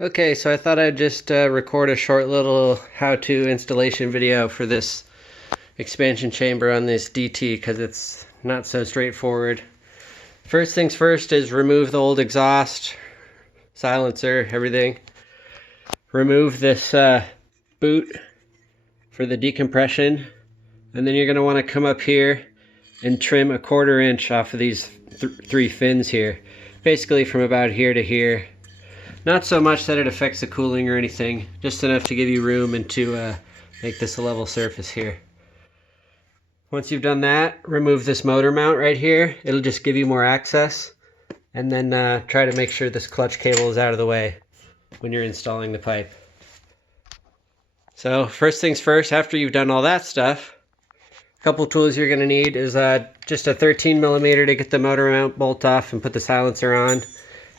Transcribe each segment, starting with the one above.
Okay, so I thought I'd just record a short little how-to installation video for this expansion chamber on this DT because it's not so straightforward. First things first is remove the old exhaust, silencer, everything. Remove this boot for the decompression, and then you're going to want to come up here and trim a 1/4 inch off of these three fins here, basically from about here to here. Not so much that it affects the cooling or anything, just enough to give you room and to make this a level surface here. Once you've done that, remove this motor mount right here. It'll just give you more access. And then try to make sure this clutch cable is out of the way when you're installing the pipe. So first things first, after you've done all that stuff, a couple tools you're going to need is just a 13mm to get the motor mount bolt off and put the silencer on.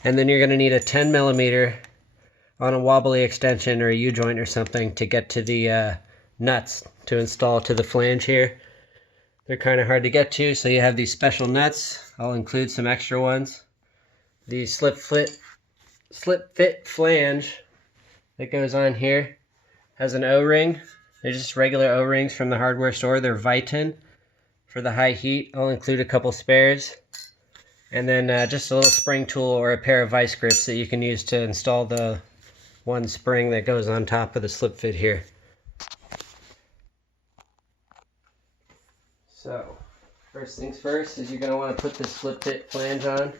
And then you're going to need a 10mm on a wobbly extension or a U-joint or something to get to the nuts to install to the flange here. They're kind of hard to get to, so you have these special nuts. I'll include some extra ones. The slip fit flange that goes on here has an O-ring. They're just regular O-rings from the hardware store. They're Viton for the high heat. I'll include a couple spares. And then just a little spring tool or a pair of vice grips that you can use to install the one spring that goes on top of the slip fit here. So, first things first is you're going to want to put this slip fit flange on.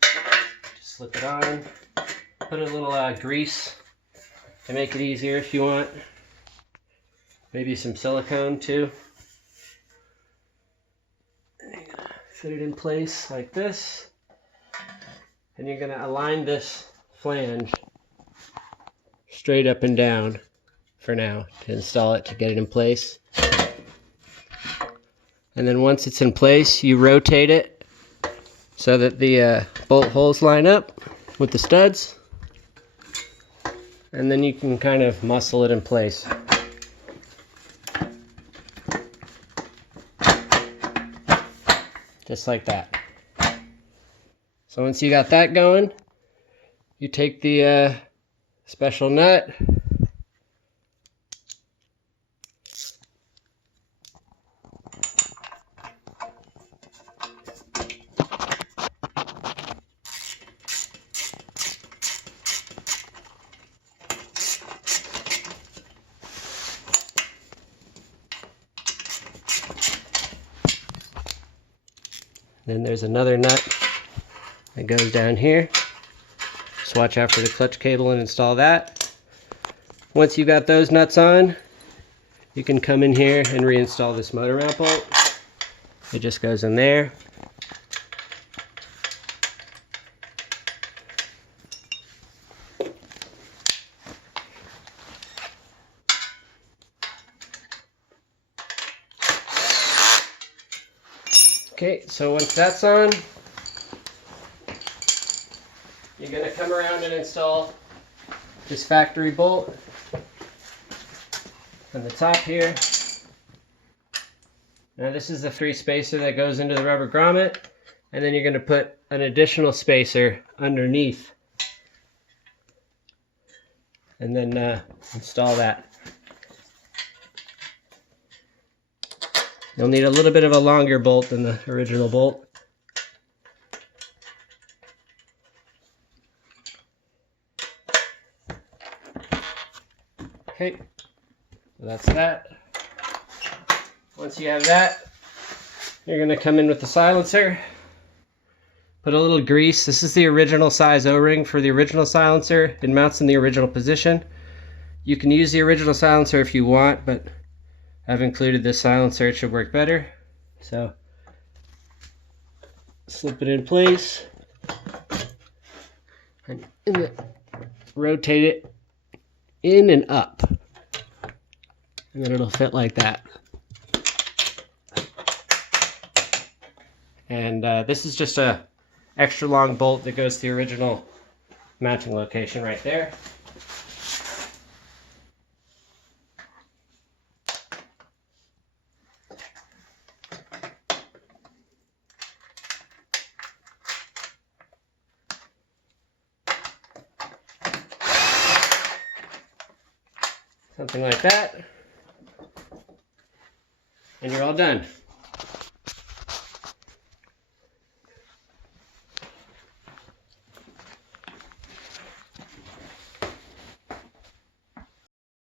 Just slip it on. Put a little grease to make it easier if you want. Maybe some silicone too. Fit it in place like this, and you're going to align this flange straight up and down for now to install it, to get it in place. And then once it's in place, you rotate it so that the bolt holes line up with the studs, and then you can kind of muscle it in place. Just like that. So once you got that going, you take the special nut, then there's another nut that goes down here. Just watch out for the clutch cable and install that. Once you've got those nuts on, you can come in here and reinstall this motor mount bolt. It just goes in there. Okay, so once that's on, you're going to come around and install this factory bolt on the top here. Now this is the 3 spacer that goes into the rubber grommet, and then you're going to put an additional spacer underneath and then install that. You'll need a little bit of a longer bolt than the original bolt. Okay, so that's that. Once you have that, you're going to come in with the silencer. Put a little grease. This is the original size O-ring for the original silencer. It mounts in the original position. You can use the original silencer if you want, but I've included this silencer. It should work better. So slip it in place and rotate it in and up, and then it'll fit like that. And this is just a extra long bolt that goes to the original mounting location right there. Something like that. And you're all done.